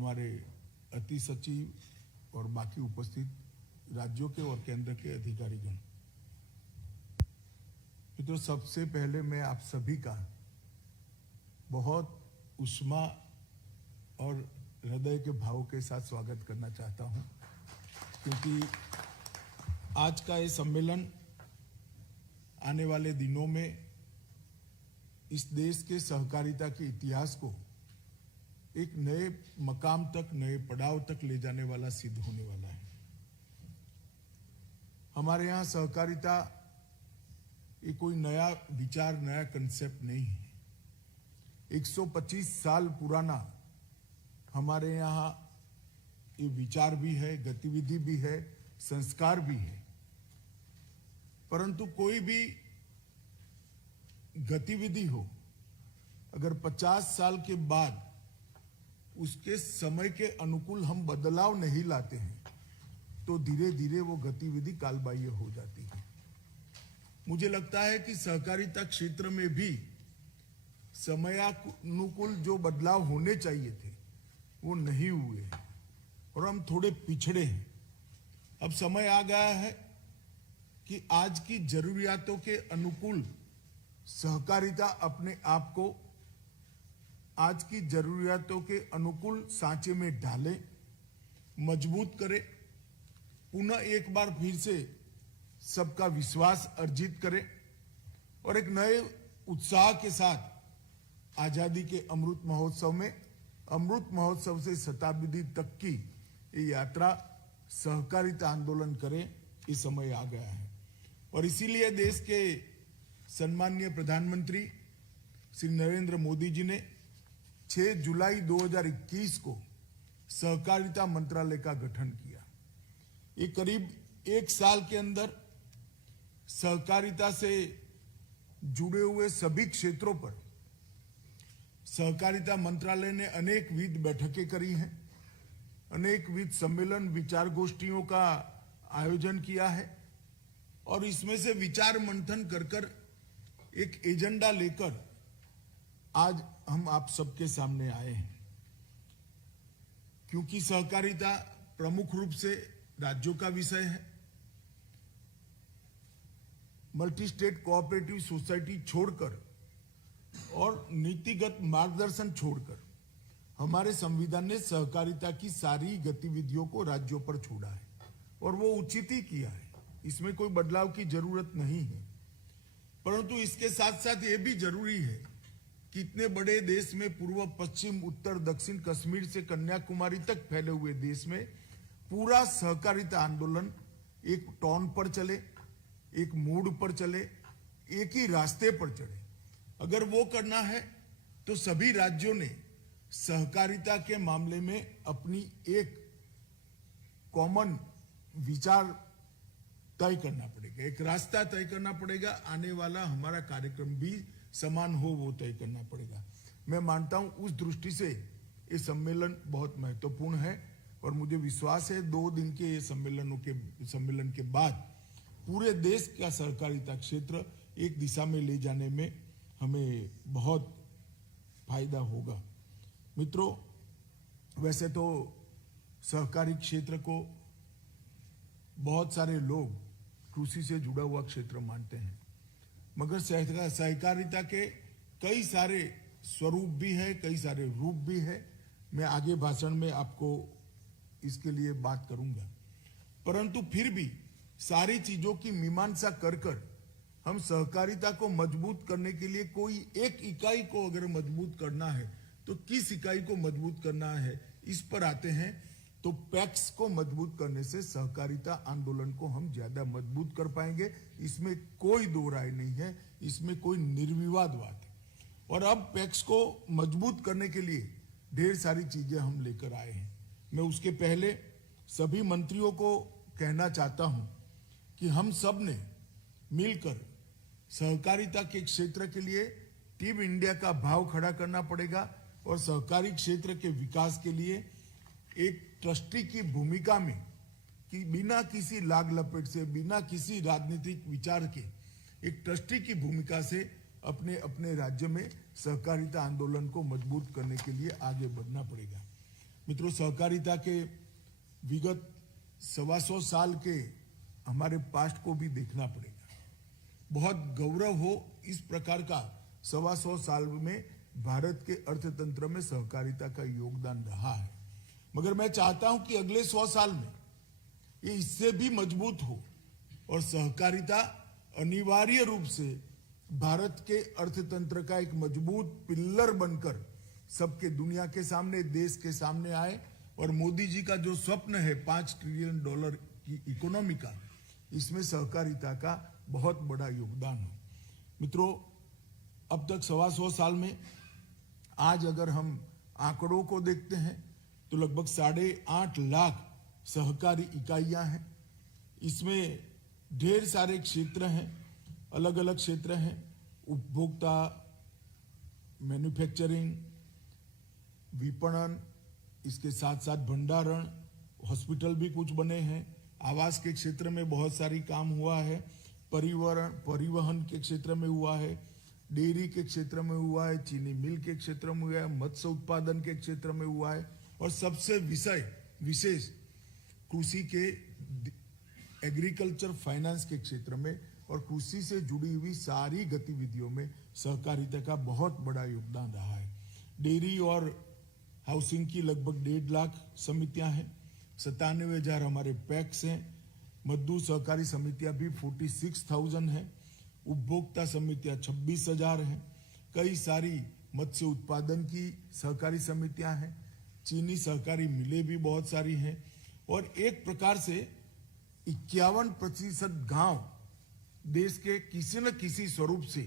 हमारे अति सचिव और बाकी उपस्थित राज्यों के और केंद्र के अधिकारीगण, मित्रों, सबसे पहले मैं आप सभी का बहुत उष्मा और हृदय के भाव के साथ स्वागत करना चाहता हूं, क्योंकि आज का ये सम्मेलन आने वाले दिनों में इस देश के सहकारिता के इतिहास को एक नए मकाम तक, नए पड़ाव तक ले जाने वाला सिद्ध होने वाला है। हमारे यहाँ सहकारिता ये कोई नया विचार, नया कंसेप्ट नहीं है। 125 साल पुराना हमारे यहाँ ये विचार भी है, गतिविधि भी है, संस्कार भी है। परंतु कोई भी गतिविधि हो, अगर 50 साल के बाद उसके समय के अनुकूल हम बदलाव नहीं लाते हैं तो धीरे धीरे वो गतिविधि कालबाह्य हो जाती है। मुझे लगता है कि सहकारिता क्षेत्र में भी समयानुकूल जो बदलाव होने चाहिए थे वो नहीं हुए और हम थोड़े पिछड़े हैं। अब समय आ गया है कि आज की जरूरियातों के अनुकूल सहकारिता अपने आप को आज की जरूरियातों के अनुकूल सांचे में डाले, मजबूत करे, पुनः एक बार फिर से सबका विश्वास अर्जित करे और एक नए उत्साह के साथ आजादी के अमृत महोत्सव में, अमृत महोत्सव से शताब्दी तक की ये यात्रा सहकारिता आंदोलन करे। ये समय आ गया है और इसीलिए देश के सम्माननीय प्रधानमंत्री श्री नरेंद्र मोदी जी ने 6 जुलाई 2021 को सहकारिता मंत्रालय का गठन किया। ये करीब 1 साल के अंदर सहकारिता से जुड़े हुए सभी क्षेत्रों पर सहकारिता मंत्रालय ने अनेकविध बैठकें करी हैं, अनेकविध सम्मेलन, विचार गोष्ठियों का आयोजन किया है और इसमें से विचार मंथन कर एक एजेंडा लेकर आज हम आप सबके सामने आए हैं। क्योंकि सहकारिता प्रमुख रूप से राज्यों का विषय है, मल्टी स्टेट कोऑपरेटिव सोसाइटी छोड़कर और नीतिगत मार्गदर्शन छोड़कर हमारे संविधान ने सहकारिता की सारी गतिविधियों को राज्यों पर छोड़ा है और वो उचित ही किया है। इसमें कोई बदलाव की जरूरत नहीं है। परंतु इसके साथ साथ ये भी जरूरी है कि इतने बड़े देश में, पूर्व, पश्चिम, उत्तर, दक्षिण, कश्मीर से कन्याकुमारी तक फैले हुए देश में पूरा सहकारिता आंदोलन एक टोन पर चले, एक मूड पर चले, एक ही रास्ते पर चले। अगर वो करना है तो सभी राज्यों ने सहकारिता के मामले में अपनी एक कॉमन विचार तय करना पड़ेगा, एक रास्ता तय करना पड़ेगा। आने वाला हमारा कार्यक्रम भी समान हो, वो तय करना पड़ेगा। मैं मानता हूं उस दृष्टि से ये सम्मेलन बहुत महत्वपूर्ण है और मुझे विश्वास है 2 दिन के ये सम्मेलन के बाद पूरे देश का सहकारिता क्षेत्र एक दिशा में ले जाने में हमें बहुत फायदा होगा। मित्रों, वैसे तो सहकारी क्षेत्र को बहुत सारे लोग कृषि से जुड़ा हुआ क्षेत्र मानते हैं, मगर सहकारिता के कई सारे स्वरूप भी है, कई सारे रूप भी है। मैं आगे भाषण में आपको इसके लिए बात करूंगा। परंतु फिर भी सारी चीजों की मीमांसा कर हम सहकारिता को मजबूत करने के लिए कोई एक इकाई को अगर मजबूत करना है तो किस इकाई को मजबूत करना है, इस पर आते हैं। तो पैक्स को मजबूत करने से सहकारिता आंदोलन को हम ज्यादा मजबूत कर पाएंगे, इसमें कोई दो राय नहीं है, इसमें कोई निर्विवाद बात है। और अब पैक्स को मजबूत करने के लिए ढेर सारी चीजें हम लेकर आए हैं। मैं उसके पहले सभी मंत्रियों को कहना चाहता हूं कि हम सब ने मिलकर सहकारिता के क्षेत्र के लिए टीम इंडिया का भाव खड़ा करना पड़ेगा और सहकारी क्षेत्र के विकास के लिए एक ट्रस्टी की भूमिका में, कि बिना किसी लाग लपेट से, बिना किसी राजनीतिक विचार के, एक ट्रस्टी की भूमिका से अपने अपने राज्य में सहकारिता आंदोलन को मजबूत करने के लिए आगे बढ़ना पड़ेगा। मित्रों, सहकारिता के विगत 125 साल के हमारे पास्ट को भी देखना पड़ेगा। बहुत गौरव हो इस प्रकार का 125 साल में भारत के अर्थतंत्र में सहकारिता का योगदान रहा है। मगर मैं चाहता हूं कि अगले 100 साल में ये इससे भी मजबूत हो और सहकारिता अनिवार्य रूप से भारत के अर्थतंत्र का एक मजबूत पिल्लर बनकर सबके दुनिया के सामने, देश के सामने आए और मोदी जी का जो स्वप्न है $5 ट्रिलियन की इकोनॉमी का, इसमें सहकारिता का बहुत बड़ा योगदान हो। मित्रों, अब तक 125 साल में आज अगर हम आंकड़ों को देखते हैं तो लगभग 8.5 लाख सहकारी इकाइयां हैं। इसमें ढेर सारे क्षेत्र हैं, अलग अलग क्षेत्र हैं, उपभोक्ता, मैन्युफैक्चरिंग, विपणन, इसके साथ साथ भंडारण, हॉस्पिटल भी कुछ बने हैं, आवास के क्षेत्र में बहुत सारी काम हुआ है, परिवहन के क्षेत्र में हुआ है, डेयरी के क्षेत्र में हुआ है, चीनी मिल के क्षेत्र में हुआ है, मत्स्य उत्पादन के क्षेत्र में हुआ है और सबसे विशेष कृषि के एग्रीकल्चर फाइनेंस के क्षेत्र में और कृषि से जुड़ी हुई सारी गतिविधियों में सहकारिता का बहुत बड़ा योगदान रहा है। डेयरी और हाउसिंग की लगभग 1.5 लाख समितियां हैं, 97,000 हमारे पैक्स हैं, मजदूर सहकारी समितियां भी 46,000 हैं, उपभोक्ता समितियां 26,000 हैं, कई सारी मत्स्य उत्पादन की सहकारी समितियां हैं, चीनी सहकारी मिलें भी बहुत सारी हैं और एक प्रकार से 51% गांव देश के किसी न किसी स्वरूप से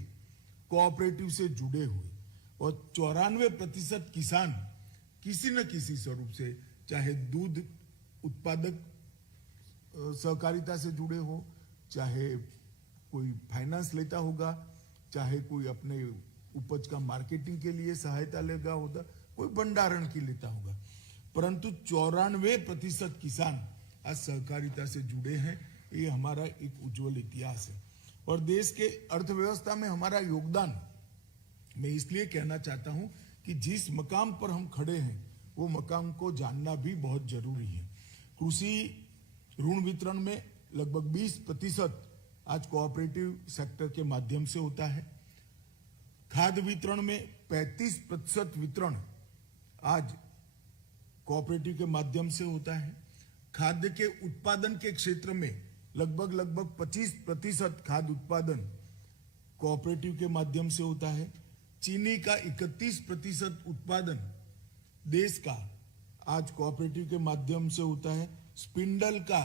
कोऑपरेटिव से जुड़े हुए और 94% किसान किसी न किसी स्वरूप से, चाहे दूध उत्पादक सहकारिता से जुड़े हो, चाहे कोई फाइनेंस लेता होगा, चाहे कोई अपने उपज का मार्केटिंग के लिए सहायता लेगा होगा, कोई भंडारण की लेता होगा, परंतु 94% किसान आज सहकारिता से जुड़े हैं। ये हमारा एक उज्जवल इतिहास है और देश के अर्थव्यवस्था में हमारा योगदान मैं इसलिए कहना चाहता हूं कि जिस मकाम पर हम खड़े हैं वो मकाम को जानना भी बहुत जरूरी है। कृषि ऋण वितरण में लगभग 20% आज कोऑपरेटिव सेक्टर के माध्यम से होता है। खाद्य वितरण में 35% वितरण आज कोऑपरेटिव के माध्यम से होता है। खाद्य के उत्पादन के क्षेत्र में लगभग 25% खाद्य उत्पादन कोऑपरेटिव के माध्यम से होता है। चीनी का 31% उत्पादन देश का आज कोऑपरेटिव के माध्यम से होता है। स्पिंडल का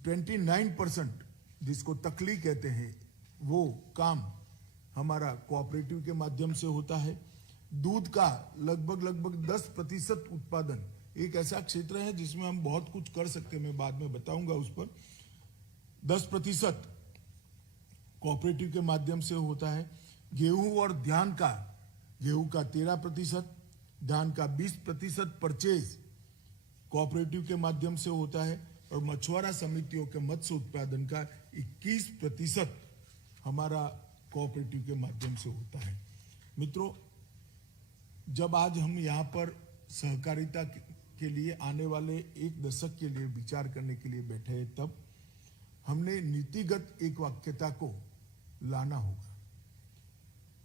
29% जिसको तकली कहते हैं वो काम हमारा कोऑपरेटिव के माध्यम से होता है। दूध का लगभग 10% उत्पादन एक ऐसा क्षेत्र है जिसमें हम बहुत कुछ कर सकते हैं, मैं बाद में बताऊंगा उस पर। 10% कोऑपरेटिव के माध्यम से होता है। गेहूं और धान का, गेहूं का 13%, धान का 20% परचेज कोऑपरेटिव के माध्यम से होता है और मछुआरा समितियों के मत्स्य उत्पादन का 21% हमारा कोऑपरेटिव के माध्यम से होता है। मित्रों, जब आज हम यहाँ पर सहकारिता के लिए आने वाले एक दशक के लिए विचार करने के लिए बैठे हैं, तब हमने नीतिगत एक वाक्यता को लाना होगा।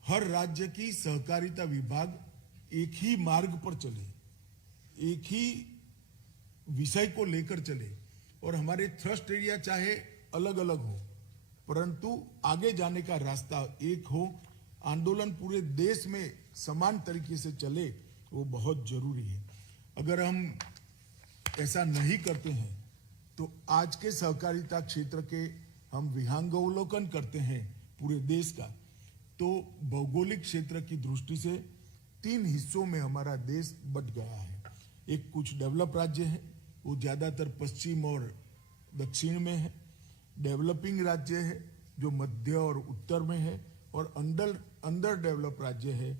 हर राज्य की सहकारिता विभाग एक ही मार्ग पर चले, एक ही विषय को लेकर चले और हमारे थ्रस्ट एरिया चाहे अलग अलग हो, परंतु आगे जाने का रास्ता एक हो। आंदोलन पूरे देश में समान तरीके से चले, वो बहुत जरूरी है। अगर हम ऐसा नहीं करते हैं तो आज के सहकारिता क्षेत्र के हम विहंगावलोकन करते हैं पूरे देश का, तो भौगोलिक क्षेत्र की दृष्टि से 3 हिस्सों में हमारा देश बंट गया है। एक कुछ डेवलप राज्य है, वो ज्यादातर पश्चिम और दक्षिण में है। डेवलपिंग राज्य है जो मध्य और उत्तर में है और अंडर डेवलप राज्य है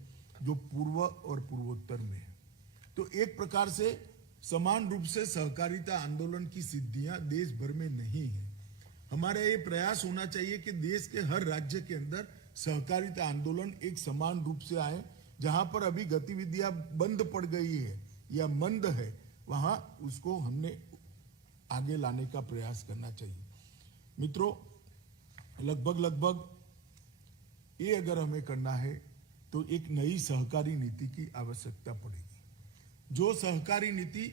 जो पूर्व और पूर्वोत्तर में है। तो एक प्रकार से समान रूप से सहकारिता आंदोलन की सिद्धियां देश भर में नहीं है। हमारा ये प्रयास होना चाहिए कि देश के हर राज्य के अंदर सहकारिता आंदोलन एक समान रूप से आए। जहां पर अभी गतिविधियां बंद पड़ गई है, या मंद है, वहां उसको हमने आगे लाने का प्रयास करना चाहिए। मित्रों, लगभग ये अगर हमें करना है तो एक नई सहकारी नीति की आवश्यकता पड़ेगी। जो सहकारी नीति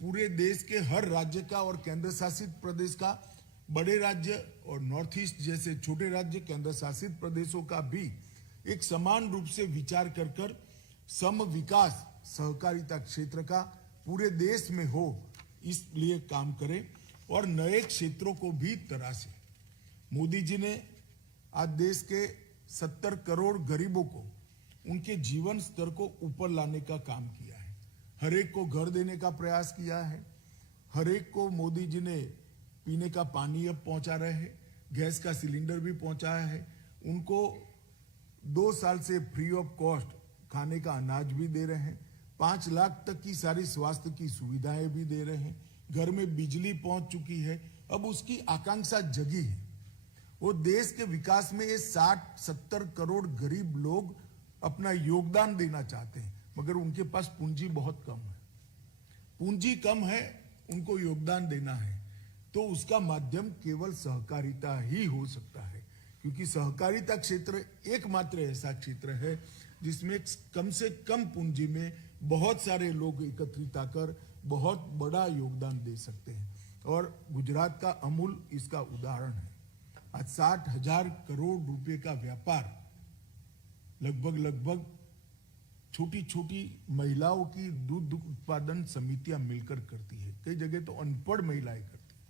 पूरे देश के हर राज्य का और केंद्र शासित प्रदेश का, बड़े राज्य और नॉर्थ ईस्ट जैसे छोटे राज्य, केंद्र शासित प्रदेशों का भी एक समान रूप से विचार कर सम विकास सहकारिता क्षेत्र का पूरे देश में हो, इसलिए काम करें और नए क्षेत्रों को भी तराशें। मोदी जी ने आज देश के 70 करोड़ गरीबों को उनके जीवन स्तर को ऊपर लाने का काम किया है। हर एक को घर देने का प्रयास किया है। हर एक को मोदी जी ने पीने का पानी अब पहुंचा रहे हैं, गैस का सिलेंडर भी पहुंचाया है। उनको 2 साल से फ्री ऑफ कॉस्ट खाने का अनाज भी दे रहे हैं। 5 लाख तक की सारी स्वास्थ्य की सुविधाएं भी दे रहे हैं। घर में बिजली पहुंच चुकी है। अब उसकी आकांक्षा जगी है। वो देश के विकास में ये 60-70 करोड़ गरीब लोग अपना योगदान देना चाहते हैं, मगर उनके पास पूंजी बहुत कम है। पूंजी कम है, उनको योगदान देना है, तो उसका माध्यम केवल सहकारिता ही हो सकता है, क्योंकि सहकारिता क्षेत्र एकमात्र ऐसा क्षेत्र है जिसमें कम से कम पूंजी में बहुत सारे लोग एकत्रित आकर बहुत बड़ा योगदान दे सकते हैं। और गुजरात का अमूल इसका उदाहरण है। आज 60,000 करोड़ रुपए का व्यापार लगभग छोटी छोटी महिलाओं की दूध उत्पादन समितियां मिलकर करती है। कई जगह तो अनपढ़ महिलाएं करती है।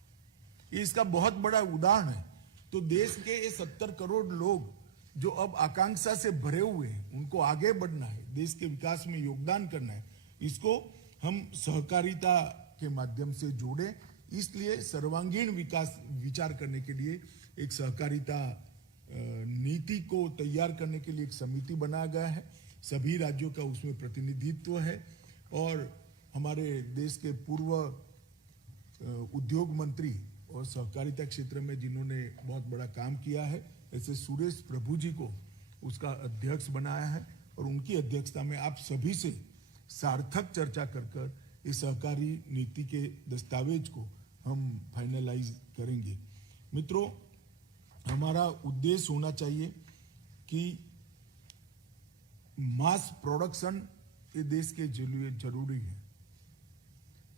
ये इसका बहुत बड़ा उदाहरण है। तो देश के ये 70 करोड़ लोग जो अब आकांक्षा से भरे हुए हैं, उनको आगे बढ़ना है, देश के विकास में योगदान करना है, इसको हम सहकारिता के माध्यम से जोड़ें। इसलिए सर्वांगीण विकास विचार करने के लिए एक सहकारिता नीति को तैयार करने के लिए एक समिति बनाया गया है। सभी राज्यों का उसमें प्रतिनिधित्व है और हमारे देश के पूर्व उद्योग मंत्री और सहकारिता क्षेत्र में जिन्होंने बहुत बड़ा काम किया है, ऐसे सुरेश प्रभु जी को उसका अध्यक्ष बनाया है और उनकी अध्यक्षता में आप सभी से सार्थक चर्चा कर इस सहकारी नीति के दस्तावेज को हम फाइनलाइज करेंगे। मित्रों, हमारा उद्देश्य होना चाहिए कि मास प्रोडक्शन ये देश के लिए जरूरी है।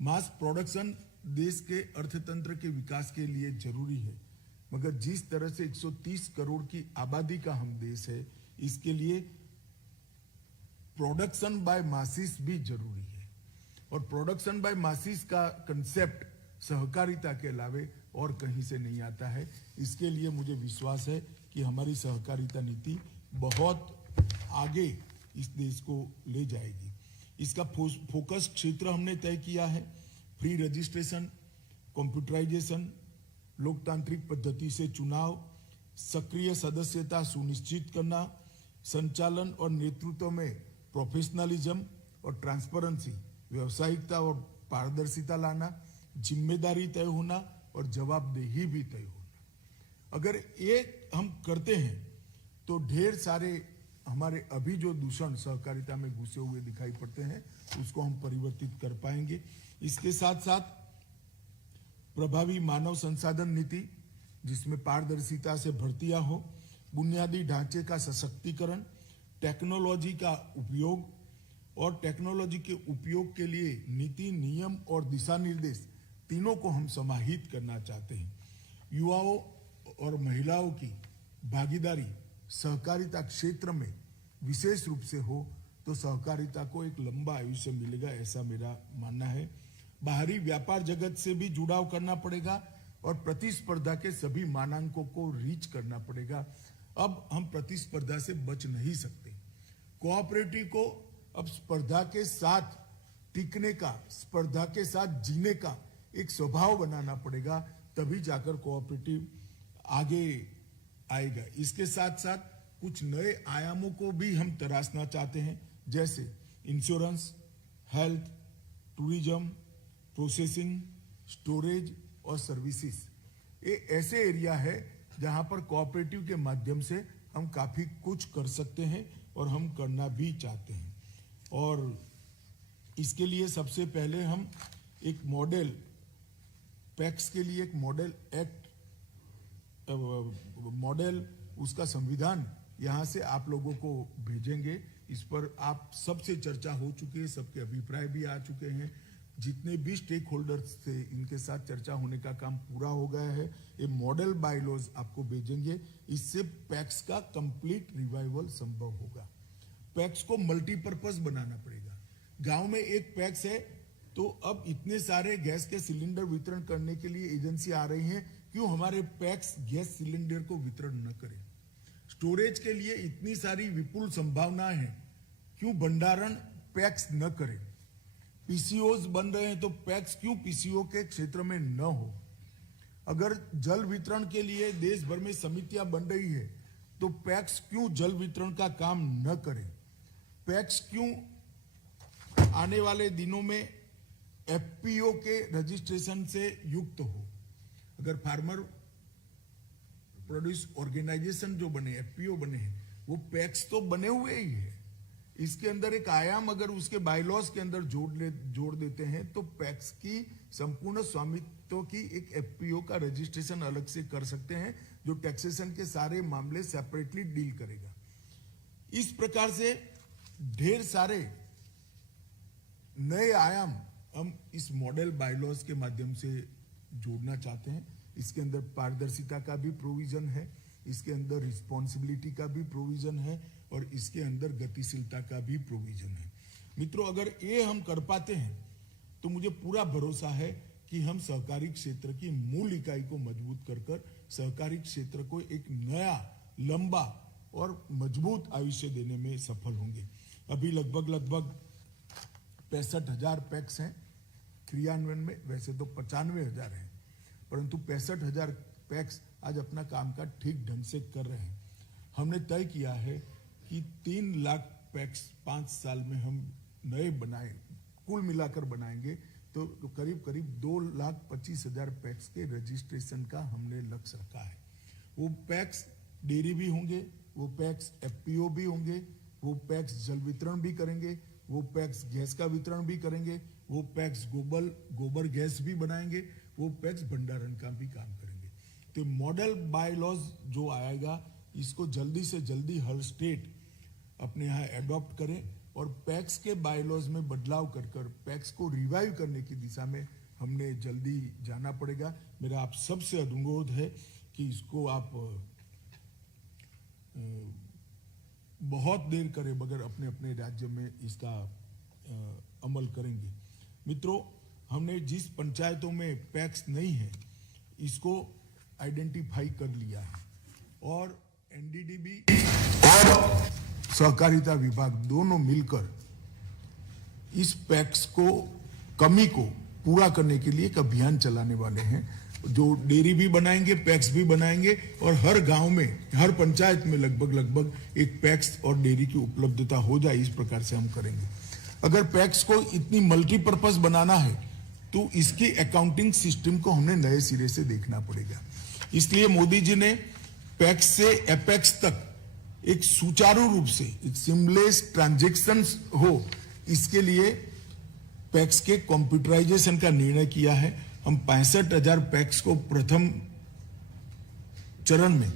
मास प्रोडक्शन देश के अर्थतंत्र के विकास के लिए जरूरी है, मगर जिस तरह से 130 करोड़ की आबादी का हम देश है, इसके लिए प्रोडक्शन बाय मासिस भी जरूरी है। और प्रोडक्शन बाय मासिस का कंसेप्ट सहकारिता के अलावे और कहीं से नहीं आता है। इसके लिए मुझे विश्वास है कि हमारी सहकारिता नीति बहुत आगे इस देश को ले जाएगी। इसका फोकस क्षेत्र हमने तय किया है। फ्री रजिस्ट्रेशन, कंप्यूटराइजेशन, लोकतांत्रिक पद्धति से चुनाव, सक्रिय सदस्यता सुनिश्चित करना, संचालन और नेतृत्व में प्रोफेशनलिज्म और ट्रांसपेरेंसी, व्यावसायिकता और पारदर्शिता लाना, जिम्मेदारी तय होना और जवाबदेही भी तय होना। अगर ये हम करते हैं तो ढेर सारे हमारे अभी जो दूषण सहकारिता में घुसे हुए दिखाई पड़ते हैं, उसको हम परिवर्तित कर पाएंगे। इसके साथ साथ प्रभावी मानव संसाधन नीति, जिसमें पारदर्शिता से भर्तियां हो, बुनियादी ढांचे का सशक्तिकरण, टेक्नोलॉजी का उपयोग और टेक्नोलॉजी के उपयोग के लिए नीति, नियम और दिशा निर्देश तीनों को हम समाहित करना चाहते हैं। युवाओं और महिलाओं की भागीदारी सहकारिता क्षेत्र में विशेष रूप से हो तो सहकारिता को एक लंबा आयुष्य मिलेगा, ऐसा मेरा मानना है। बाहरी व्यापार जगत से भी जुड़ाव करना पड़ेगा और प्रतिस्पर्धा के सभी मानांकों को रीच करना पड़ेगा। अब हम प्रतिस्पर्धा से बच नहीं सकते। कोऑपरेटिव को अब स्पर्धा के साथ टिकने का, स्पर्धा के साथ जीने का एक स्वभाव बनाना पड़ेगा, तभी जाकर कोऑपरेटिव आगे आएगा। इसके साथ साथ कुछ नए आयामों को भी हम तराशना चाहते हैं, जैसे insurance, health, tourism, processing, storage और सर्विसेज। ये ऐसे एरिया है जहां पर कोऑपरेटिव के माध्यम से हम काफी कुछ कर सकते हैं और हम करना भी चाहते हैं। और इसके लिए सबसे पहले हम एक मॉडल पैक्स के लिए एक मॉडल एक्ट मॉडल उसका संविधान यहाँ से आप लोगों को भेजेंगे। इस पर आप सबसे चर्चा हो चुकी है, सबके अभिप्राय भी आ चुके हैं। जितने भी स्टेक होल्डर्स थे इनके साथ चर्चा होने का काम पूरा हो गया है। ये मॉडल बायलॉज आपको भेजेंगे, इससे पैक्स का कंप्लीट रिवाइवल संभव होगा। पैक्स को मल्टीपर्पज बनाना पड़ेगा। गांव में एक पैक्स है तो अब इतने सारे गैस के सिलेंडर वितरण करने के लिए एजेंसी आ रही हैं, क्यों हमारे पैक्स गैस सिलेंडर को वितरण न करें? स्टोरेज के लिए इतनी सारी विपुल संभावनाएं हैं, क्यों भंडारण पैक्स न करें? पीसीओज बन रहे हैं तो पैक्स क्यों पीसीओ के क्षेत्र में न हो? अगर जल वितरण के लिए देश भर में समितियां बन रही है तो पैक्स क्यों जल वितरण का काम न करें? पैक्स क्यों आने वाले दिनों में एफपीओ के रजिस्ट्रेशन से युक्त हो? अगर फार्मर प्रोड्यूस ऑर्गेनाइजेशन जो बने, एफपीओ बने हैं, वो पैक्स तो बने हुए ही है। इसके अंदर एक आयाम अगर उसके बायलॉज के अंदर जोड़ देते हैं तो पैक्स की संपूर्ण स्वामित्व की एक एफपीओ का रजिस्ट्रेशन अलग से कर सकते हैं, जो टैक्सेशन के सारे मामले सेपरेटली डील करेगा। इस प्रकार से ढेर सारे नए आयाम हम इस मॉडल बायलॉज के माध्यम से जोड़ना चाहते हैं। इसके अंदर पारदर्शिता का भी प्रोविजन है, इसके अंदर रिस्पॉन्सिबिलिटी का भी प्रोविजन है और इसके अंदर गतिशीलता का भी प्रोविजन है। मित्रों, अगर ये हम कर पाते हैं तो मुझे पूरा भरोसा है कि हम सहकारी क्षेत्र की मूल इकाई को मजबूत कर सहकारी क्षेत्र को एक नया, लंबा और मजबूत आयुष्य देने में सफल होंगे। अभी लगभग 65,000 पैक्स हैं क्रियान्वयन में, वैसे तो 95,000 हैं, परंतु 65,000 पैक्स आज अपना काम का ठीक ढंग से कर रहे हैं। हमने तय किया है कि 3 लाख पैक्स 5 साल में हम नए बनाए, कुल मिलाकर बनाएंगे तो करीब 2,25,000 पैक्स के रजिस्ट्रेशन का हमने लक्ष्य रखा है। वो पैक्स डेयरी भी होंगे, वो पैक्स एफपीओ भी होंगे, वो पैक्स जल वितरण भी करेंगे, वो पैक्स गैस का वितरण भी करेंगे, वो पैक्स गोबर गैस भी बनाएंगे, वो पैक्स भंडारण का भी काम करेंगे। तो मॉडल बायलॉज जो आएगा, इसको जल्दी से जल्दी हर स्टेट अपने यहाँ एडॉप्ट करें और पैक्स के बायलॉज में बदलाव कर पैक्स को रिवाइव करने की दिशा में हमने जल्दी जाना पड़ेगा। मेरा आप सबसे अनुरोध है कि इसको आप बहुत देर करें बगैर अपने अपने राज्य में इसका अमल करेंगे। मित्रों, हमने जिस पंचायतों में पैक्स नहीं है इसको आइडेंटिफाई कर लिया है और एनडीडीबी और सहकारिता विभाग दोनों मिलकर इस पैक्स को कमी को पूरा करने के लिए एक अभियान चलाने वाले हैं, जो डेयरी भी बनाएंगे, पैक्स भी बनाएंगे और हर गांव में, हर पंचायत में लगभग एक पैक्स और डेयरी की उपलब्धता हो जाए, इस प्रकार से हम करेंगे। अगर पैक्स को इतनी मल्टीपर्पज बनाना है तो इसकी अकाउंटिंग सिस्टम को हमने नए सिरे से देखना पड़ेगा। इसलिए मोदी जी ने पैक्स से एपेक्स तक एक सुचारू रूप से एक सीमलेस ट्रांजैक्शंस हो, इसके लिए पैक्स के कंप्यूटराइजेशन का निर्णय किया है। हम 65,000 पैक्स को प्रथम चरण में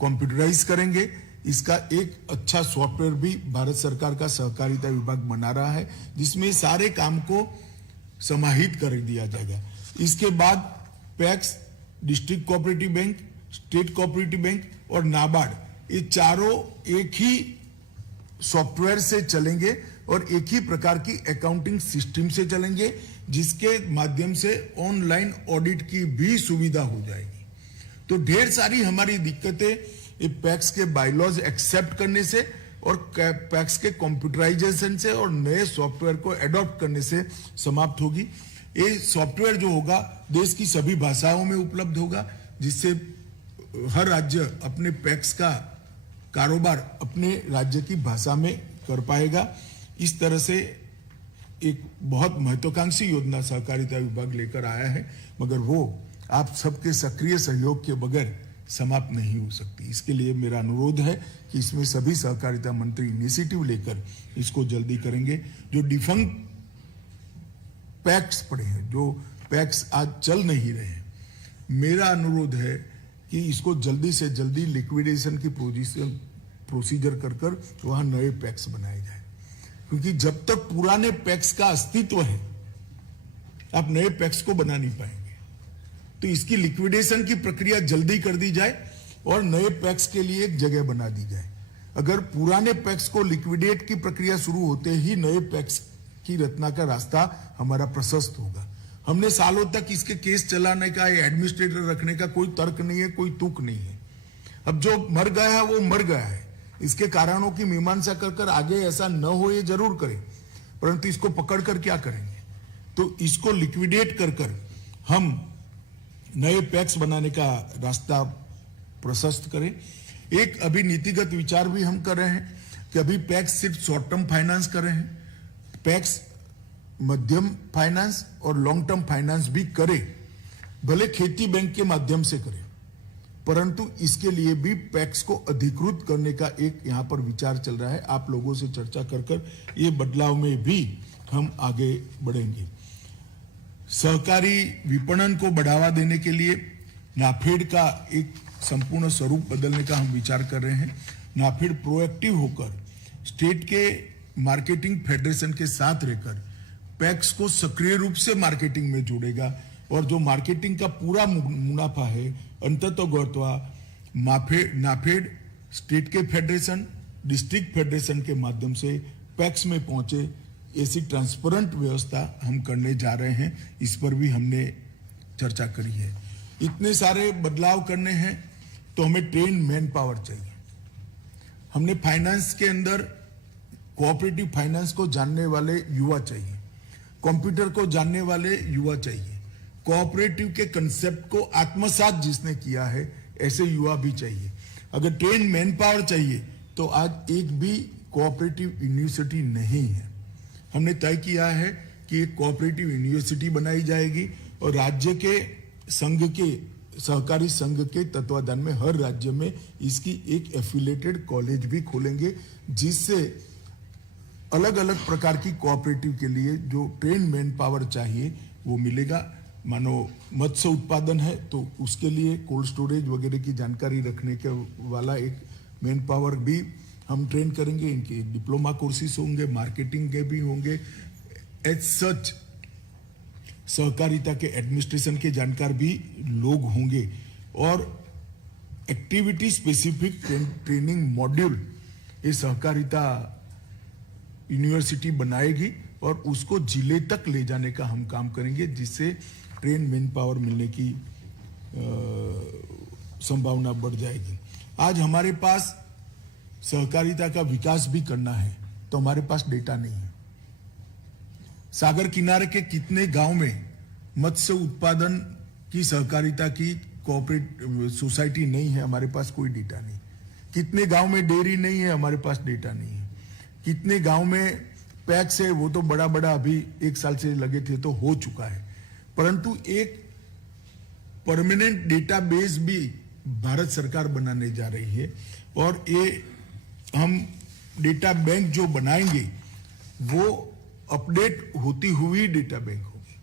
कंप्यूटराइज करेंगे। इसका एक अच्छा सॉफ्टवेयर भी भारत सरकार का सहकारिता विभाग बना रहा है, जिसमें सारे काम को समाहित कर दिया जाएगा। इसके बाद PACS, district cooperative bank, state cooperative bank और नाबार्ड, ये चारों एक ही सॉफ्टवेयर से चलेंगे और एक ही प्रकार की अकाउंटिंग सिस्टम से चलेंगे, जिसके माध्यम से ऑनलाइन ऑडिट की भी सुविधा हो जाएगी। तो ढेर सारी हमारी दिक्कतें पैक्स के बायलॉज एक्सेप्ट करने से और पैक्स के कंप्यूटराइजेशन से और नए सॉफ्टवेयर को एडॉप्ट करने से समाप्त होगी। ये सॉफ्टवेयर जो होगा देश की सभी भाषाओं में उपलब्ध होगा, जिससे हर राज्य अपने पैक्स का कारोबार अपने राज्य की भाषा में कर पाएगा। इस तरह से एक बहुत महत्वाकांक्षी योजना सहकारिता विभाग लेकर आया है, मगर वो आप सबके सक्रिय सहयोग के बगैर समाप्त नहीं हो सकती। इसके लिए मेरा अनुरोध है कि इसमें सभी सहकारिता मंत्री इनिशिएटिव लेकर इसको जल्दी करेंगे। जो डिफंक्ट पैक्स पड़े हैं, जो पैक्स आज चल नहीं रहे हैं। मेरा अनुरोध है कि इसको जल्दी से जल्दी लिक्विडेशन की प्रोसीजर कर वहां नए पैक्स बनाए जाए, क्योंकि जब तक पुराने पैक्स का अस्तित्व है आप नए पैक्स को बना नहीं पाएंगे। तो इसकी लिक्विडेशन की प्रक्रिया जल्दी कर दी जाए और नए पैक्स के लिए एक जगह बना दी जाए। अगर पुराने पैक्स को लिक्विडेट की प्रक्रिया शुरू होते ही नए पैक्स की रचना का रास्ता हमारा प्रशस्त होगा। हमने सालों तक इसके केस चलाने का, एडमिनिस्ट्रेटर रखने का कोई तर्क नहीं है, कोई तुक नहीं है। अब जो मर गया है वो मर गया है, इसके कारणों की मीमांसा कर आगे ऐसा न हो ये जरूर करें, परंतु इसको पकड़कर क्या करेंगे? तो इसको लिक्विडेट कर हम नए पैक्स बनाने का रास्ता प्रशस्त करें। एक अभी नीतिगत विचार भी हम कर रहे हैं कि अभी पैक्स सिर्फ शॉर्ट टर्म फाइनेंस कर रहे हैं, पैक्स मध्यम फाइनेंस और लॉन्ग टर्म फाइनेंस भी करे, भले खेती बैंक के माध्यम से करे, परंतु इसके लिए भी पैक्स को अधिकृत करने का एक यहां पर विचार चल रहा है। आप लोगों से चर्चा कर ये बदलाव में भी हम आगे बढ़ेंगे। सहकारी विपणन को बढ़ावा देने के लिए नाफेड का एक संपूर्ण स्वरूप बदलने का हम विचार कर रहे हैं। नाफेड प्रोएक्टिव होकर स्टेट के मार्केटिंग फेडरेशन के साथ रहकर पैक्स को सक्रिय रूप से मार्केटिंग में जोड़ेगा और जो मार्केटिंग का पूरा मुनाफा है अंततोगत्वा नाफेड स्टेट के फेडरेशन, डिस्ट्रिक्ट फेडरेशन के माध्यम से पैक्स में पहुंचे, ऐसी ट्रांसपेरेंट व्यवस्था हम करने जा रहे हैं। इस पर भी हमने चर्चा करी है। इतने सारे बदलाव करने हैं तो हमें ट्रेन मैन पावर चाहिए। हमने फाइनेंस के अंदर कोऑपरेटिव फाइनेंस को जानने वाले युवा चाहिए, कंप्यूटर को जानने वाले युवा चाहिए, कोऑपरेटिव के कंसेप्ट को आत्मसात जिसने किया है ऐसे युवा भी चाहिए। अगर ट्रेन मैन पावर चाहिए तो आज एक भी कोऑपरेटिव यूनिवर्सिटी नहीं है। हमने तय किया है कि एक कोऑपरेटिव यूनिवर्सिटी बनाई जाएगी और राज्य के संघ के सहकारी संघ के तत्वाधान में हर राज्य में इसकी एक एफिलिएटेड कॉलेज भी खोलेंगे, जिससे अलग अलग प्रकार की कोऑपरेटिव के लिए जो ट्रेन मैन पावर चाहिए वो मिलेगा। मानो मत्स्य उत्पादन है तो उसके लिए कोल्ड स्टोरेज वगैरह की जानकारी रखने के वाला एक मैन पावर भी हम ट्रेन करेंगे। इनके डिप्लोमा कोर्सेज होंगे, मार्केटिंग के भी होंगे। एज सच सहकारिता के एडमिनिस्ट्रेशन के जानकार भी लोग होंगे और एक्टिविटी स्पेसिफिक ट्रेनिंग मॉड्यूल ये सहकारिता यूनिवर्सिटी बनाएगी और उसको जिले तक ले जाने का हम काम करेंगे, जिससे ट्रेन मैन पावर मिलने की संभावना बढ़ जाएगी। आज हमारे पास सहकारिता का विकास भी करना है तो हमारे पास डेटा नहीं है। सागर किनारे के कितने गांव में मत्स्य उत्पादन की सहकारिता की कोऑपरेटिव सोसाइटी नहीं है, हमारे पास कोई डेटा नहीं। कितने गांव में डेयरी नहीं है, हमारे पास डेटा नहीं है। कितने गांव में पैक्स है, वो तो बड़ा बड़ा अभी 1 साल से लगे थे तो हो चुका है, परंतु एक परमानेंट डेटाबेस भी भारत सरकार बनाने जा रही है और ये हम डेटा बैंक जो बनाएंगे वो अपडेट होती हुई डेटा बैंक होगी,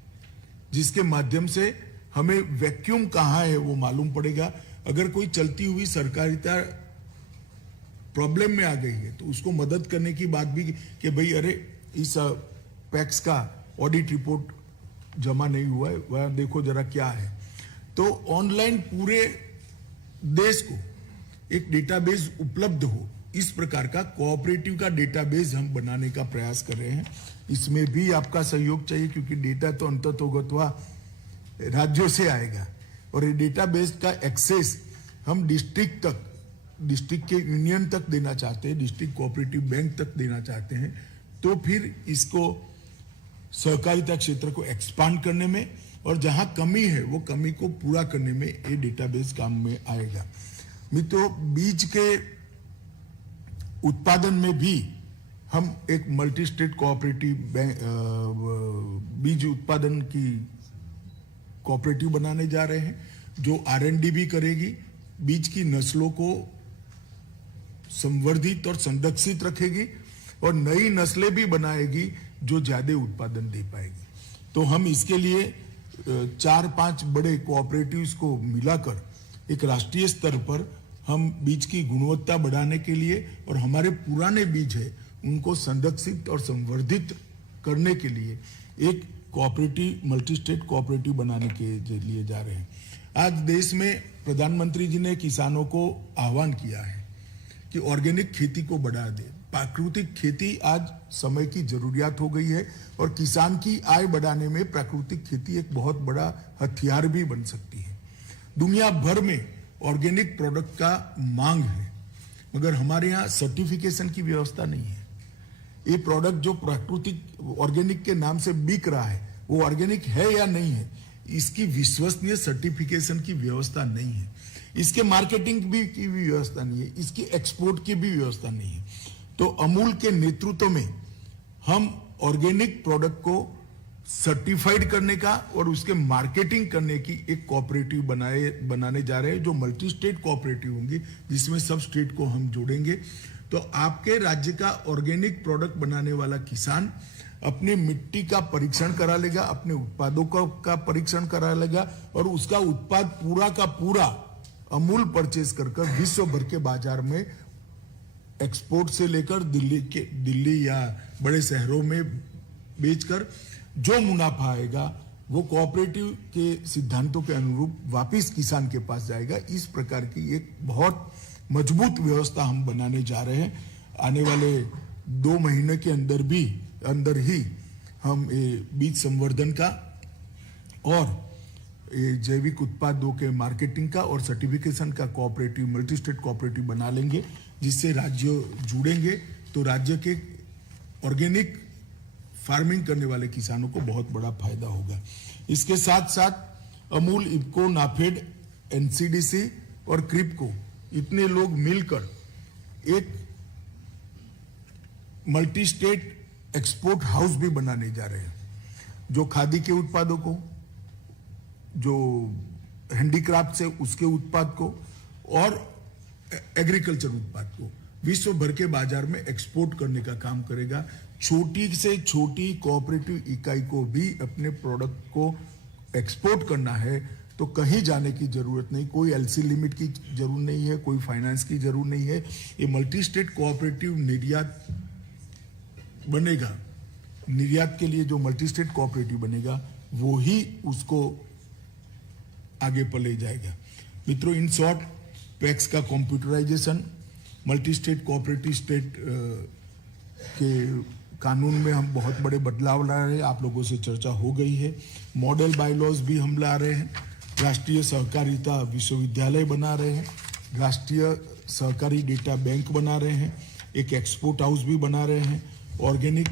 जिसके माध्यम से हमें वैक्यूम कहाँ है वो मालूम पड़ेगा। अगर कोई चलती हुई सहकारिता प्रॉब्लम में आ गई है तो उसको मदद करने की बात भी कि भाई अरे इस पैक्स का ऑडिट रिपोर्ट जमा नहीं हुआ है, वह देखो जरा क्या है। तो ऑनलाइन पूरे देश को एक डेटाबेस उपलब्ध हो, इस प्रकार का कोऑपरेटिव का डेटाबेस हम बनाने का प्रयास कर रहे हैं। इसमें भी आपका सहयोग चाहिए, क्योंकि डेटा तो अंततोगत्वा राज्यों से आएगा और ये डेटाबेस का एक्सेस हम डिस्ट्रिक्ट तक, डिस्ट्रिक्ट के यूनियन तक देना चाहते हैं, डिस्ट्रिक्ट कोऑपरेटिव बैंक तक देना चाहते हैं। तो फिर इसको सहकारिता क्षेत्र को एक्सपांड करने में और जहां कमी है वो कमी को पूरा करने में ये डेटाबेस काम में आएगा। मित्रों, बीज के उत्पादन में भी हम एक मल्टी स्टेट कोऑपरेटिव बीज उत्पादन की कोऑपरेटिव बनाने जा रहे हैं, जो R&D भी करेगी, बीज की नस्लों को संवर्धित और संरक्षित रखेगी और नई नस्लें भी बनाएगी जो ज्यादा उत्पादन दे पाएगी। तो हम इसके लिए 4-5 बड़े कोऑपरेटिव्स को मिलाकर एक राष्ट्रीय स्तर पर हम बीज की गुणवत्ता बढ़ाने के लिए और हमारे पुराने बीज है उनको संरक्षित और संवर्धित करने के लिए एक कोऑपरेटिव मल्टी स्टेट कोऑपरेटिव बनाने के लिए जा रहे हैं। आज देश में प्रधानमंत्री जी ने किसानों को आह्वान किया है कि ऑर्गेनिक खेती को बढ़ा दे। प्राकृतिक खेती आज समय की जरूरियात हो गई है और किसान की आय बढ़ाने में प्राकृतिक खेती एक बहुत बड़ा हथियार भी बन सकती है। दुनिया भर में ऑर्गेनिक प्रोडक्ट का मांग है, मगर हमारे यहाँ सर्टिफिकेशन की व्यवस्था नहीं है। ये प्रोडक्ट जो प्राकृतिक ऑर्गेनिक के नाम से बिक रहा है वो ऑर्गेनिक है या नहीं है, इसकी विश्वसनीय सर्टिफिकेशन की व्यवस्था नहीं है। इसके मार्केटिंग की भी व्यवस्था नहीं है, इसकी एक्सपोर्ट की भी व्यवस्था नहीं है। तो अमूल के नेतृत्व में हम ऑर्गेनिक प्रोडक्ट को सर्टिफाइड करने का और उसके मार्केटिंग करने की एक कोऑपरेटिव बनाने जा रहे हैं जो मल्टी स्टेट कोऑपरेटिव होंगी, जिसमें सब स्टेट को हम जोड़ेंगे। तो आपके राज्य का ऑर्गेनिक प्रोडक्ट बनाने वाला किसान अपने मिट्टी का परीक्षण करा लेगा, अपने उत्पादों का परीक्षण करा लेगा और उसका उत्पाद पूरा का पूरा अमूल परचेज कर विश्व भर के बाजार में एक्सपोर्ट से लेकर दिल्ली या बड़े शहरों में बेचकर जो मुनाफा आएगा वो कोऑपरेटिव के सिद्धांतों के अनुरूप वापस किसान के पास जाएगा। इस प्रकार की एक बहुत मजबूत व्यवस्था हम बनाने जा रहे हैं। आने वाले 2 महीने के अंदर ही हम बीज संवर्धन का और जैविक उत्पादों के मार्केटिंग का और सर्टिफिकेशन का कोऑपरेटिव मल्टी स्टेट कोऑपरेटिव बना लेंगे, जिससे राज्य जुड़ेंगे तो राज्य के ऑर्गेनिक फार्मिंग करने वाले किसानों को बहुत बड़ा फायदा होगा। इसके साथ साथ अमूल, इफको, नाफेड, एनसीडीसी और क्रिप्को इतने लोग मिलकर एक मल्टी स्टेट एक्सपोर्ट हाउस भी बनाने जा रहे हैं, जो खादी के उत्पादों को, जो हैंडीक्राफ्ट से उसके उत्पाद को और एग्रीकल्चर उत्पाद को विश्व भर के बाजार में एक्सपोर्ट करने का काम करेगा। छोटी से छोटी कोऑपरेटिव इकाई को भी अपने प्रोडक्ट को एक्सपोर्ट करना है तो कहीं जाने की जरूरत नहीं, कोई एलसी लिमिट की जरूरत नहीं है, कोई फाइनेंस की जरूरत नहीं है। ये मल्टी स्टेट कोऑपरेटिव निर्यात बनेगा, निर्यात के लिए जो मल्टी स्टेट कोऑपरेटिव बनेगा वो ही उसको आगे पर ले जाएगा। मित्रों, इन शॉर्ट पैक्स का computerisation, multi state cooperative state के कानून में हम बहुत बड़े बदलाव ला रहे हैं, आप लोगों से चर्चा हो गई है। मॉडल बायलॉज भी हम ला रहे हैं, राष्ट्रीय सहकारिता विश्वविद्यालय बना रहे हैं, राष्ट्रीय सहकारी डेटा बैंक बना रहे हैं, एक एक्सपोर्ट हाउस भी बना रहे हैं, ऑर्गेनिक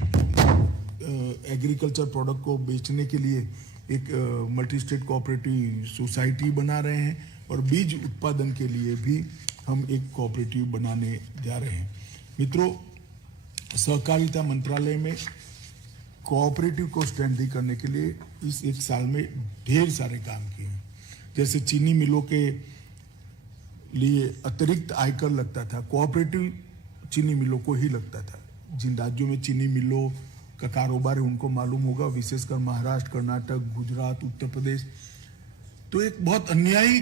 एग्रीकल्चर प्रोडक्ट को बेचने के लिए एक मल्टी स्टेट कोऑपरेटिव सोसाइटी बना रहे हैं और बीज उत्पादन के लिए भी हम एक कोऑपरेटिव बनाने जा रहे हैं। मित्रों, सहकारिता मंत्रालय में कोऑपरेटिव को स्ट्रेंथन करने के लिए इस 1 साल में ढेर सारे काम किए हैं। जैसे चीनी मिलों के लिए अतिरिक्त आयकर लगता था, कोऑपरेटिव चीनी मिलों को ही लगता था। जिन राज्यों में चीनी मिलों का कारोबार है उनको मालूम होगा, विशेषकर महाराष्ट्र, कर्नाटक, गुजरात, उत्तर प्रदेश। तो एक बहुत अन्यायी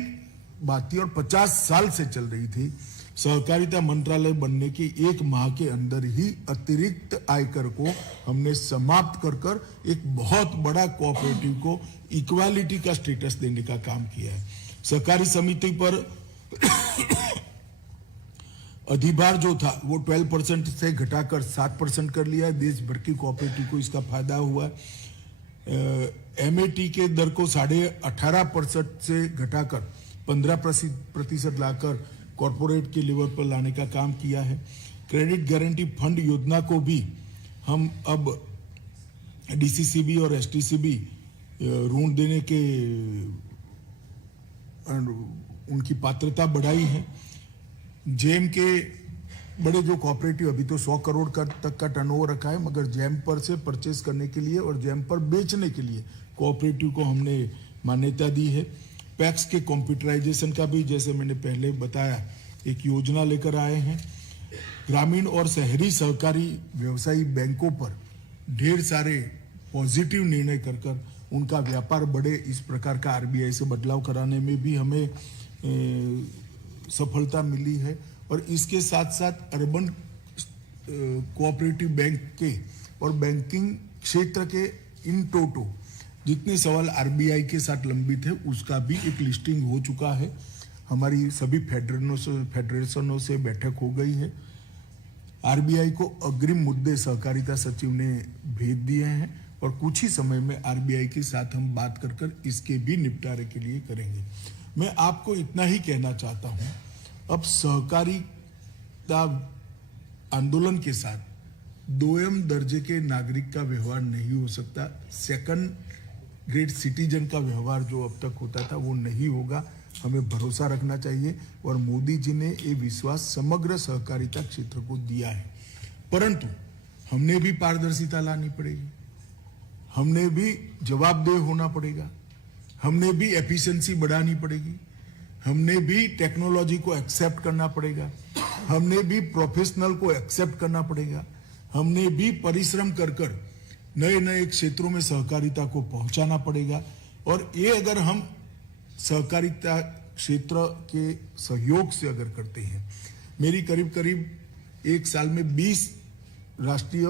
बात थी और 50 साल से चल रही थी। सहकारिता मंत्रालय बनने के 1 माह के अंदर ही अतिरिक्त आयकर को हमने समाप्त कर एक बहुत बड़ा कोऑपरेटिव को इक्वालिटी का स्टेटस देने का काम किया है। सहकारी समिति पर अधिभार जो था वो 12% से घटाकर 7% कर लिया है। देश भर की कोऑपरेटिव को इसका फायदा हुआ। एमएटी के दर को 18.5% से घटाकर 15% लाकर कॉरपोरेट के लेवल पर लाने का काम किया है। क्रेडिट गारंटी फंड योजना को भी हम अब डीसीसीबी और एसटीसीबी ऋण देने के उनकी पात्रता बढ़ाई है। जेम के बड़े जो कोऑपरेटिव अभी तो 100 करोड़ तक का टर्नओवर रखा है, मगर जेम पर से परचेस करने के लिए और जेम पर बेचने के लिए कोऑपरेटिव को हमने मान्यता दी है। पैक्स के कंप्यूटराइजेशन का भी, जैसे मैंने पहले बताया, एक योजना लेकर आए हैं। ग्रामीण और शहरी सहकारी व्यवसायी बैंकों पर ढेर सारे पॉजिटिव निर्णय कर उनका व्यापार बढ़े, इस प्रकार का आरबीआई से बदलाव कराने में भी हमें सफलता मिली है। और इसके साथ साथ अर्बन कोऑपरेटिव बैंक के और बैंकिंग क्षेत्र के इन टोटो जितने सवाल आरबीआई के साथ लंबित है उसका भी एक लिस्टिंग हो चुका है। हमारी सभी फेडरेशनों से बैठक हो गई है। आरबीआई को अग्रिम मुद्दे सहकारिता सचिव ने भेज दिए हैं और कुछ ही समय में आरबीआई के साथ हम बात कर इसके भी निपटारे के लिए करेंगे। मैं आपको इतना ही कहना चाहता हूं, अब सहकारिता आंदोलन के साथ दोयम दर्जे के नागरिक का व्यवहार नहीं हो सकता। सेकंड ग्रेड सिटीजन का व्यवहार जो अब तक होता था वो नहीं होगा। हमें भरोसा रखना चाहिए और मोदी जी ने ये विश्वास समग्र सहकारिता क्षेत्र को दिया है। परंतु हमने भी पारदर्शिता लानी पड़ेगी, हमने भी जवाबदेह होना पड़ेगा, हमने भी एफिशिएंसी बढ़ानी पड़ेगी, हमने भी टेक्नोलॉजी को एक्सेप्ट करना पड़ेगा, हमने भी प्रोफेशनल को एक्सेप्ट करना पड़ेगा, हमने भी परिश्रम कर नए नए क्षेत्रों में सहकारिता को पहुंचाना पड़ेगा। और ये अगर हम सहकारिता क्षेत्र के सहयोग से अगर करते हैं, मेरी करीब एक साल में 20 राष्ट्रीय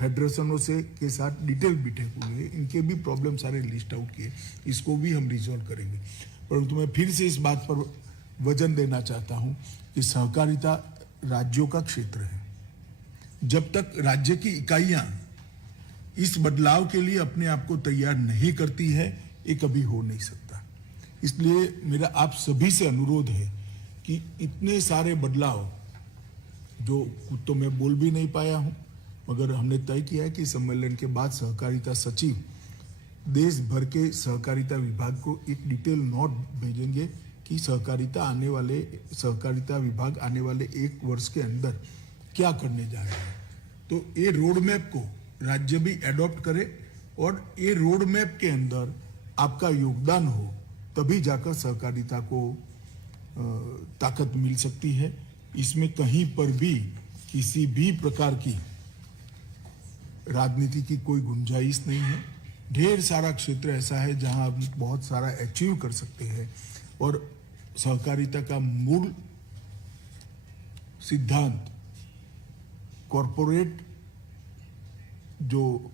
फेडरेशनों से के साथ डिटेल बैठक हुई है, इनके भी प्रॉब्लम सारे लिस्ट आउट किए, इसको भी हम रिजॉल्व करेंगे। परंतु मैं फिर से इस बात पर वजन देना चाहता हूं कि सहकारिता राज्यों का क्षेत्र है। जब तक राज्य की इकाइयां इस बदलाव के लिए अपने आप को तैयार नहीं करती है, ये कभी हो नहीं सकता। इसलिए मेरा आप सभी से अनुरोध है कि इतने सारे बदलाव जो कुछ तो मैं बोल भी नहीं पाया हूं, मगर हमने तय किया है कि सम्मेलन के बाद सहकारिता सचिव देश भर के सहकारिता विभाग को एक डिटेल नोट भेजेंगे कि सहकारिता विभाग आने वाले 1 वर्ष के अंदर क्या करने जा रहा है। तो ये रोड मैप को राज्य भी एडॉप्ट करे और ये रोड मैप के अंदर आपका योगदान हो, तभी जाकर सहकारिता को ताकत मिल सकती है। इसमें कहीं पर भी किसी भी प्रकार की राजनीति की कोई गुंजाइश नहीं है। ढेर सारा क्षेत्र ऐसा है जहां आप बहुत सारा अचीव कर सकते हैं और सहकारिता का मूल सिद्धांत कॉरपोरेट जो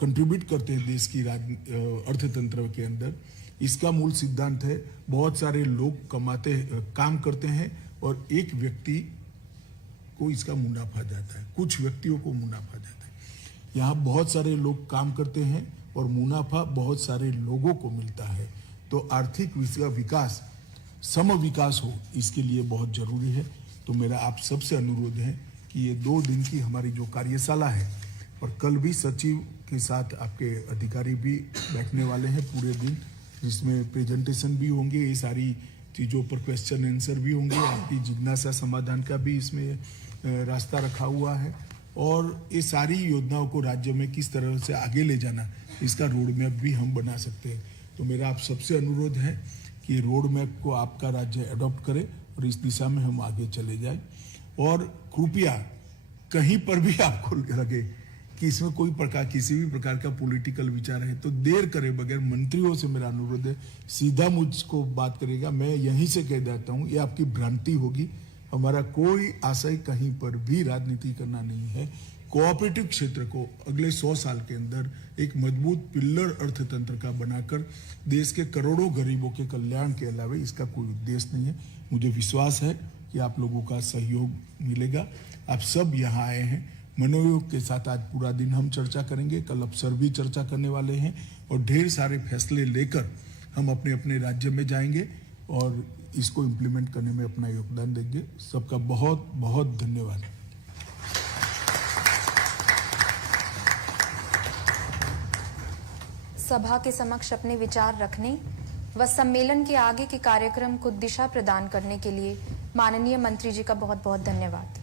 कंट्रीब्यूट करते हैं देश की अर्थतंत्र के अंदर, इसका मूल सिद्धांत है बहुत सारे लोग काम करते हैं और एक व्यक्ति को इसका मुनाफा जाता है, कुछ व्यक्तियों को मुनाफा जाता है। यहाँ बहुत सारे लोग काम करते हैं और मुनाफा बहुत सारे लोगों को मिलता है। तो आर्थिक विकास सम विकास हो, इसके लिए बहुत जरूरी है। तो मेरा आप सबसे अनुरोध है कि ये 2 दिन की हमारी जो कार्यशाला है, और कल भी सचिव के साथ आपके अधिकारी भी बैठने वाले हैं पूरे दिन, जिसमें प्रेजेंटेशन भी होंगे, ये सारी चीज़ों पर क्वेश्चन आंसर भी होंगे, आपकी जिज्ञासा समाधान का भी इसमें रास्ता रखा हुआ है। और ये सारी योजनाओं को राज्य में किस तरह से आगे ले जाना, इसका रोड मैप भी हम बना सकते हैं। तो मेरा आप सबसे अनुरोध है कि रोड मैप को आपका राज्य अडॉप्ट करे और इस दिशा में हम आगे चले जाए। और कृपया कहीं पर भी आपको लगे कि इसमें किसी भी प्रकार का पॉलिटिकल विचार है, तो देर करे बगैर मंत्रियों से मेरा अनुरोध है, सीधा मुझको बात करेगा। मैं यहीं से कह देता हूं, ये आपकी भ्रांति होगी। हमारा कोई आशय कहीं पर भी राजनीति करना नहीं है। कोऑपरेटिव क्षेत्र को अगले 100 साल के अंदर एक मजबूत पिल्लर अर्थतंत्र का बनाकर देश के करोड़ों गरीबों के कल्याण के अलावा इसका कोई उद्देश्य नहीं है। मुझे विश्वास है कि आप लोगों का सहयोग मिलेगा। आप सब यहाँ आए हैं, मनोयोग के साथ आज पूरा दिन हम चर्चा करेंगे, कल अफसर भी चर्चा करने वाले हैं और ढेर सारे फैसले लेकर हम अपने अपने राज्य में जाएंगे और इसको इम्प्लीमेंट करने में अपना योगदान देंगे। सबका बहुत बहुत धन्यवाद। सभा के समक्ष अपने विचार रखने व सम्मेलन के आगे के कार्यक्रम को दिशा प्रदान करने के लिए माननीय मंत्री जी का बहुत बहुत धन्यवाद।